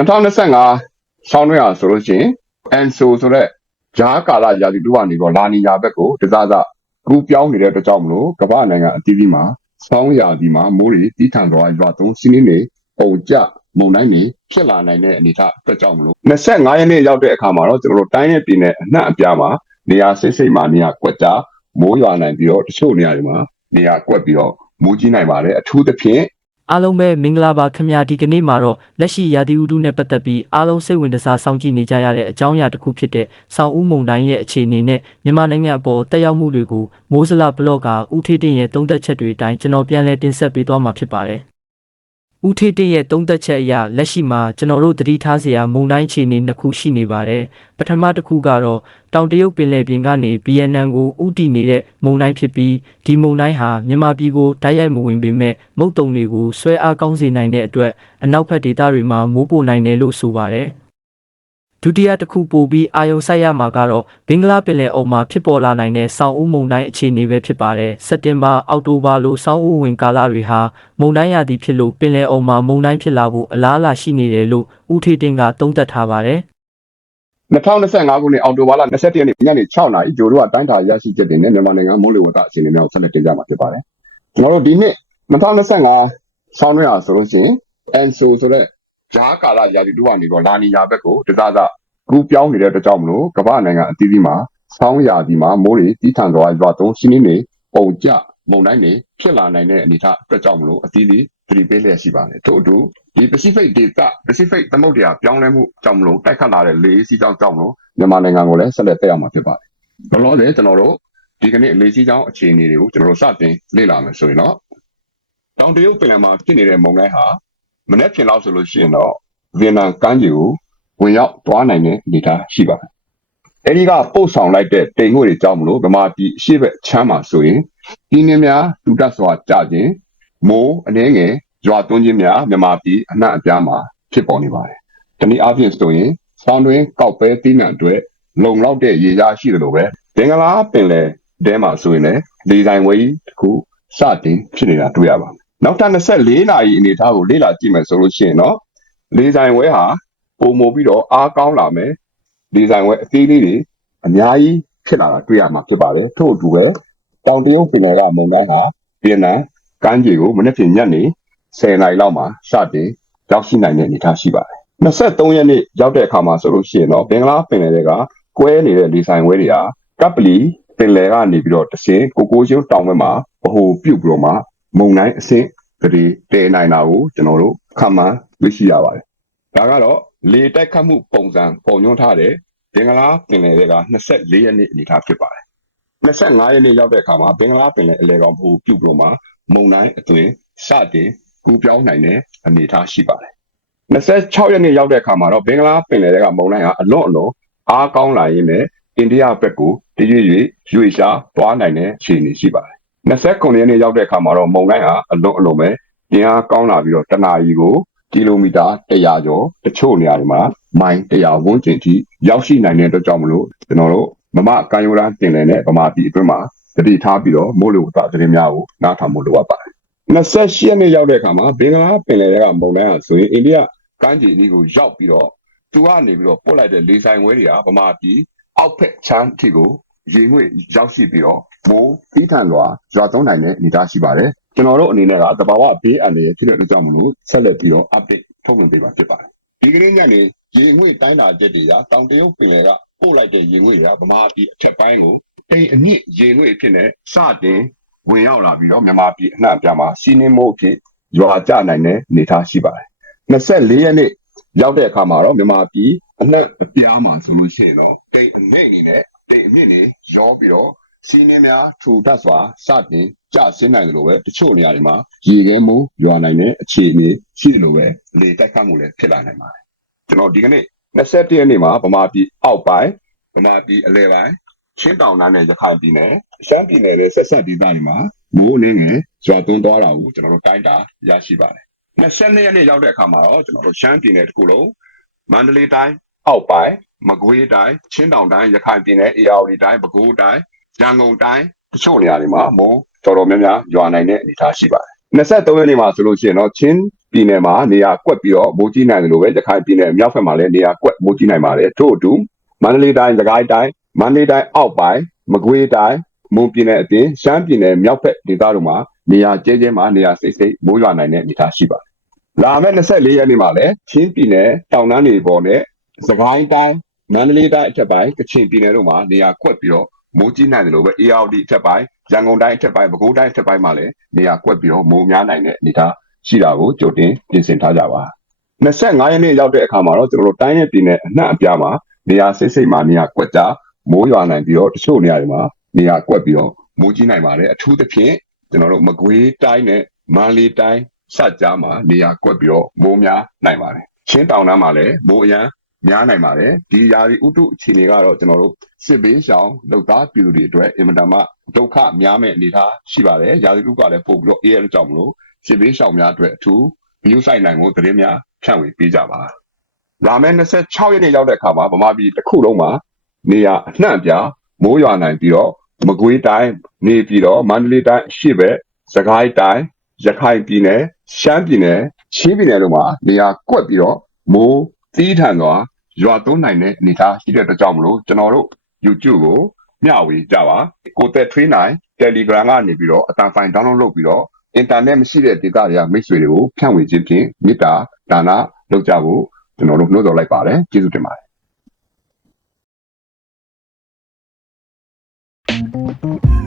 2025ဆောင်းတွင်းဟာဆိုလို့ရှိရင် ENSO ဆိုတဲ့ဂျားကာလရာသီတုကနေတော့လာနီယာဘက်ကိုတစားစားကူပြောင်းနေတဲ့အတွက်ကြောင့်မလို့ကမ္ဘာနိုင်ငံအသီးသီးမှာဆောင်းရာသီမှာမိုးတွေတီးထန်သွားရွာသွန်းစီးနှင်းတွေပုံကျမုန်တိုင်းတွေဖြစ်လာနိုင်တဲ့အနေအထားအတွက်ကြောင့်မလို့25ရက်နေ့ရောက်တဲ့အခါမှာတော့ကျွန်တော်တို့တိုင်းရဲ့ပြည်နယ်အနှံ့အပြားမှာနေရာစိတ်စိတ်မှာနေရာကွက်ကြားမိုးရွာနိုင်ပြီးတော့တချို့နေရာတွေမှာနေရာကွက်ပြီးတော့မိုးကြီးနိုင်ပါတယ်အထူးသဖြင့် အားလုံးပဲမင်္ဂလာပါခင်ဗျာဒီကနေ့မှာတော့လက်ရှိရာသီဥတုနဲ့ပတ်သက်ပြီးအားလုံးစိတ်ဝင်စားစောင့်ကြည့်နေကြရတဲ့အကြောင်းအရာတစ်ခုဖြစ်တဲ့ဆောင်းဦးမုန်တိုင်းရဲ့အခြေအနေနဲ့မြန်မာနိုင်ငံအပေါ်တက်ရောက်မှုတွေကိုမိုးစလဘလော့ကဦးထေးတင်ရဲ့သုံးသက်ချက်တွေအတိုင်းကျွန်တော်ပြန်လည်တင်ဆက်ပေးသွားမှာဖြစ်ပါတယ် ဦးထေးတင်ရဲ့သုံးသက်ချက်အရလက်ရှိမှာကျွန်တော်တို့သတိထားစရာမုန်တိုင်းအခြေအနေနှစ်ခုရှိနေပါတယ်ပထမတစ်ခုကတော့တောင်တရုတ်ပင်လယ်ပြင်ကနေ BNN ကိုဥတီနေတဲ့မုန်တိုင်းဖြစ်ပြီးဒီမုန်တိုင်းဟာမြန်မာပြည်ကိုတိုက်ရိုက်မဝင်ပေမဲ့မုတ်တုံတွေကိုဆွဲအားကောင်းစေနိုင်တဲ့အတွက်အနောက်ဘက်ဒေသတွေမှာမိုးပိုနိုင်တယ်လို့ဆိုပါတယ် ဒုတိယတစ်ခုပို့ပြီးအာယုံဆိုင်ရမှာကတော့ဘင်္ဂလားပင်လယ်အော်မှာဖြစ်ပေါ်လာနိုင်တဲ့ဆောင်းဦးမုန်တိုင်းအခြေအနေပဲဖြစ်ပါတယ်စက်တင်ဘာအောက်တိုဘာလို့ဆောင်းဦးဝင်ကာလတွေဟာမုန်တိုင်းရာသီဖြစ်လို့ပင်လယ်အော်မှာမုန်တိုင်းဖြစ်လာဖို့အလားအလာရှိနေတယ်လို့ဦးထေတင်ကသုံးသပ်ထားပါတယ်2025ခုနှစ်အောက်တိုဘာလ21ရက်နေ့ညနေ6နာရီဂျိုတို့ကတိုင်းတာရရှိချက်တွေနဲ့မြန်မာနိုင်ငံမိုးလေဝသအခြေအနေများကိုဆက်လက်တင်ပြမှာဖြစ်ပါတယ်။ကျွန်တော်တို့ဒီနှစ်2025ဆောင်းတွင်းဟာဆိုလို့ရှိရင် ENSO ဆိုတဲ့ ဂျားကာလရာသီတုကနေတော့လာနီယာဘက်ကိုတစားစားကူပြောင်းနေတဲ့အတွက်ကြောင့်မလို့ကမ္ဘာနိုင်ငံအသီးသီးမှာဆောင်းရာသီမှာမိုးတွေတီးထန်သွားရွာသွန်းစီးနှင်းတွေပုံကျမုန်တိုင်းတွေဖြစ်လာနိုင်တဲ့အနေအထားအတွက်ကြောင့်မလို့အသီးသီးသတိပေးလျက်ရှိပါတယ်။ထို့အတူဒီ Pacific ဒေသ Pacific သမုဒ္ဒရာပြောင်းလဲမှုကြောင့်မလို့တိုက်ခတ်လာတဲ့လေစီးကြောင်းကြောင့်မလို့မြန်မာနိုင်ငံကိုလည်းဆက်လက်တက်ရောက်မှာဖြစ်ပါတယ်။ဘလို့လဲကျွန်တော်တို့ဒီကနေ့လေစီးကြောင်းအခြေအနေတွေကိုကျွန်တော်တို့စတင်လေ့လာမယ်ဆိုရင်တော့တောင်တရုတ်ပင်လယ်မှာဖြစ်နေတဲ့မုန်တိုင်းဟာ မနေ့ပြင်လောက်ဆိုလို့ရှိရင်တော့ဗီယက်နမ်ကမ်းခြေကိုဝင်ရောက်သွားနိုင်တဲ့အနေအထားရှိပါတယ်။အဲဒီကပို့ဆောင်လိုက်တဲ့တိမ်ငွေတွေကြောင့်မလို့ဗမာပြည်အရှိဘက်ချမ်းမှာဆိုရင်ပြင်းနှင်းများတူတက်စွာကြခြင်းမိုးအနှဲငယ်ရွာသွန်းခြင်းများမြန်မာပြည်အနှံ့အပြားမှာဖြစ်ပေါ်နေပါတယ်။ဒီနေ့အပြင်ဆိုရင်ဆောင်းတွင်းကောက်ပဲတီးနှံအတွက်လုံလောက်တဲ့ရေရှားရှိတယ်လို့ပဲဘင်္ဂလားပင်လယ်တဲမှာဆိုရင်လည်းလေဆိုင်ဝေးတစ်ခုစတင်ဖြစ်နေတာတွေ့ရပါတယ်။ နောက်ထပ်24နာရီအနေအထားကိုလေ့လာကြည့်မယ်ဆိုလို့ရှိရင်တော့လေဆိုင်ဝဲဟာပုံမပြီးတော့အားကောင်းလာမယ်။လေဆိုင်ဝဲအသေးလေးတွေအများကြီးဖြစ်လာတာတွေ့ရမှာဖြစ်ပါတယ်။ထို့အတူပဲတောင်တရုတ်ပင်လယ်ကမုန်တိုင်းဟာဗီယက်နမ်ကမ်းခြေကိုမနေ့ပြင်ညနေ10နာရီလောက်မှာစတင်ရောက်ရှိနိုင်တဲ့အနေအထားရှိပါတယ်။23ရက်နေ့ရောက်တဲ့အခါမှာဆိုလို့ရှိရင်တော့ဘင်္ဂလားပင်လယ်တွေကကွဲနေတဲ့လေဆိုင်ဝဲတွေဟာကပ်ပလီပင်လယ်ကနေပြီးတော့တဆင်ကိုကိုကျုံတောင်ဘက်မှာဗဟိုပြုတ်ပြီးတော့မှ မုန်တိုင်းအဆင့်ကလေးတည်နိုင်တာကိုကျွန်တော်တို့ခန့်မှန်းသိရှိရပါတယ်။ဒါကတော့လေတိုက်ခတ်မှုပုံစံပုံညွှန်းထားတဲ့ဘင်္ဂလားပင်လယ်တွေက24ရက်နေ့အနေအထားဖြစ်ပါတယ်။25ရက်နေ့ရောက်တဲ့အခါမှာဘင်္ဂလားပင်လယ်အလဲကောင်ဗဟိုပြုတ်ပြီးတော့မှမုန်တိုင်းအသွင်စတင်ကူးပြောင်းနိုင်တဲ့အနေအထားရှိပါတယ်။26ရက်နေ့ရောက်တဲ့အခါမှာတော့ဘင်္ဂလားပင်လယ်တွေကမုန်တိုင်းဟာအလွန်အလွန်အားကောင်းလာရင်းနဲ့အိန္ဒိယဘက်ကိုတရွေ့ရွေ့ရွေ့ရှားသွားနိုင်တဲ့အခြေအနေရှိပါတယ်။ 29ရက်နေ့ရောက်တဲ့အခါမှာတော့မုန်တိုင်းဟာအလွန်အလွန်ပဲပြင်းအားကောင်းလာပြီးတော့တနအီကိုကီလိုမီတာ100ကျော်တချို့နေရာတွေမှာမိုင်100ဝန်းကျင်ထိရောက်ရှိနိုင်တဲ့အတွက်ကြောင့်မလို့ကျွန်တော်တို့မမကံရိုးတန်းတင်လည်နဲ့ဗမာပြည်အတွင်းမှာတတိထားပြီးတော့မိုးလေဝသသတင်းများကိုနားထောင်ဖို့လိုအပ်ပါတယ်28ရက်နေ့ရောက်တဲ့အခါမှာဘင်္ဂလားပင်လယ်ကမုန်တိုင်းဟာဆိုရင်အိန္ဒိယကမ်းခြေအနီးကိုရောက်ပြီးတော့သူကနေပြီးတော့ပို့လိုက်တဲ့လေဆိုင်ဝဲတွေကဗမာပြည်အောက်ဖက်ချမ်းအထိကို ရေငွေ့ရောက်ရှိပြီးတော့မိုးတီးထန်စွာရွာသွန်းနိုင်တဲ့အနေအထားရှိပါတယ်ကျွန်တော်တို့အနေနဲ့ကသဘာဝဘေးအန္တရာယ်ဖြစ်တဲ့အတွက်ကြောင့်မလို့ဆက်လက်ပြီးတော့ update ထုတ်လွှင့်ပေးပါဖြစ်ပါတယ်ဒီကနေ့ညနေရေငွေ့တိုင်းတာချက်တွေကတောင်တရုတ်ပင်လယ်ကပို့လိုက်တဲ့ရေငွေ့တွေကဗမာပြည်အထက်ပိုင်းကိုအိမ်အမြင့်ရေငွေ့အဖြစ်နဲ့စတင်ဝင်ရောက်လာပြီးတော့မြန်မာပြည်အနှံ့အပြားမှာစီးနှင်းမိုးအဖြစ်ရွာကျနိုင်တဲ့အနေအထားရှိပါတယ်24ရက်နေ့ရောက်တဲ့အခါမှာတော့မြန်မာပြည်အနှံ့အပြားမှာဆိုလို့ရှိရင်တော့တိတ်အမြင့်အနေနဲ့ တိတ်အမြင့်နေရောပြီးတော့စီးနှင်းများထူထပ်စွာစတင်ကျဆင်းနိုင်တယ်လို့ပဲတချို့နေရာတွေမှာရေခဲမိုးရွာနိုင်တဲ့အခြေအနေရှိတယ်လို့ပဲလေတိုက်ခတ်မှုလည်းဖြစ်လာနိုင်ပါတယ်ကျွန်တော်ဒီကနေ့21ရက်နေ့မှာဗမာပြည်အောက်ပိုင်းဗမာပြည်အလဲပိုင်းချင်းတောင်နားနဲ့ရခိုင်ပြည်နယ်ရှမ်းပြည်နယ်ရဲ့ဆက်ဆက်ဒေသတွေမှာမိုးအနေငယ်ရွာသွန်းသွားတာကိုကျွန်တော်တို့တိုင်းတာရရှိပါတယ်22ရက်နေ့ရောက်တဲ့အခါမှာတော့ကျွန်တော်တို့ရှမ်းပြည်နယ်တစ်ခုလုံးမန္တလေးတိုင်းအောက်ပိုင်း မကွေးတိုင်းချင်းတောင်တိုင်းရခိုင်ပြည်နယ်အေရဝတီတိုင်းပဲခူးတိုင်းရန်ကုန်တိုင်းတချို့နေရာတွေမှာမိုးတော်တော်များများရွာနိုင်တဲ့အနေအထားရှိပါတယ်23ရက်နေ့မှာဆိုလို့ရှိရင်တော့ချင်းပြည်နယ်မှာနေရာကွက်ပြီးတော့မိုးကြီးနိုင်တယ်လို့ပဲရခိုင်ပြည်နယ်မြောက်ဘက်မှာလည်းနေရာကွက်မိုးကြီးနိုင်ပါတယ်ထို့အတူမန္တလေးတိုင်း၊စကိုင်းတိုင်းမန္တလေးတိုင်းအောက်ပိုင်းမကွေးတိုင်းမွန်ပြည်နယ်အပြင်ရှမ်းပြည်နယ်မြောက်ဘက်ဒေသတို့မှာနေရာကျဲကျဲမှာနေရာစိတ်စိတ်မိုးရွာနိုင်တဲ့အနေအထားရှိပါတယ်။လာမယ့်24ရက်နေ့မှာလည်းချင်းပြည်နယ်တောင်တန်းတွေပေါ်နဲ့စကိုင်းတိုင်း မန္တလေးတိုင်းအထက်ပိုင်းကချင်ပြည်နယ်တို့မှာနေရာကွက်ပြီးတော့မိုးကြီးနိုင်တယ်လို့ပဲ ARD အထက်ပိုင်းရန်ကုန်တိုင်းအထက်ပိုင်းပဲခူးတိုင်းအထက်ပိုင်းမှာလည်းနေရာကွက်ပြီးတော့မိုးများနိုင်တဲ့အနေအထားရှိတာကိုကြိုတင်ပြင်ဆင်ထားကြပါ25ရက်နေ့ရောက်တဲ့အခါမှာတော့ကျွန်တော်တို့တိုင်းရဲ့ပြည်နယ်အနှံ့အပြားမှာနေရာစိတ်စိတ်မှာနေရာကွက်ကြမိုးရွာနိုင်ပြီးတော့တချို့နေရာတွေမှာနေရာကွက်ပြီးတော့မိုးကြီးနိုင်ပါတယ်အထူးသဖြင့်ကျွန်တော်တို့မကွေးတိုင်းနဲ့မန္တလေးတိုင်းစကြားမှာနေရာကွက်ပြီးတော့မိုးများနိုင်ပါတယ်ချင်းတောင်တန်းမှာလည်းမိုးအရန် များနိုင်ပါတယ်ဒီຢာဒီဥတုအခြေအနေကတော့ကျွန်တော်တို့စစ်ဘေးရှောင်လုပ်သားပြည်သူတွေအတွက်အင်မတန်မှဒုက္ခများမဲ့အနေအထားရှိပါတယ်ຢာဒီဥတုကလည်းပို့ပြီးတော့အေးရကြောင့်မလို့စစ်ဘေးရှောင်များအတွက်အထူး view site နိုင်ကိုသတင်းများဖြန့်ဝေပေးကြပါလာမယ့်26ရက်နေ့ရောက်တဲ့အခါမှာဗမာပြည်တစ်ခုလုံးမှာနေရအနှံ့အပြားမိုးရွာနိုင်ပြီးတော့မကွေးတိုင်းနေပြီးတော့မန္တလေးတိုင်းအရှိဘက်စကိုင်းတိုင်းရခိုင်ပြည်နယ်ရှမ်းပြည်နယ်ချင်းပြည်နယ်တို့မှာနေရာကွက်ပြီးတော့မိုး သီးထန်စွာရွာသွန်းနိုင်တဲ့အနေအထားရှိတဲ့အတွက်ကြောင့်မလို့ကျွန်တော်တို့ YouTube ကိုမျှဝေကြပါကိုသက်ထွေးနိုင် Telegram ကနေပြီးတော့အတန်ဖိုင် download လုပ်ပြီးတော့အင်တာနက်မရှိတဲ့ဒေသတွေကမိတ်ဆွေတွေကိုဖြန့်ဝေခြင်းဖြင့်မေတ္တာဒါနလုပ်ကြဖို့ကျွန်တော်တို့နှိုးဆော်လိုက်ပါတယ်ကျေးဇူးတင်ပါတယ်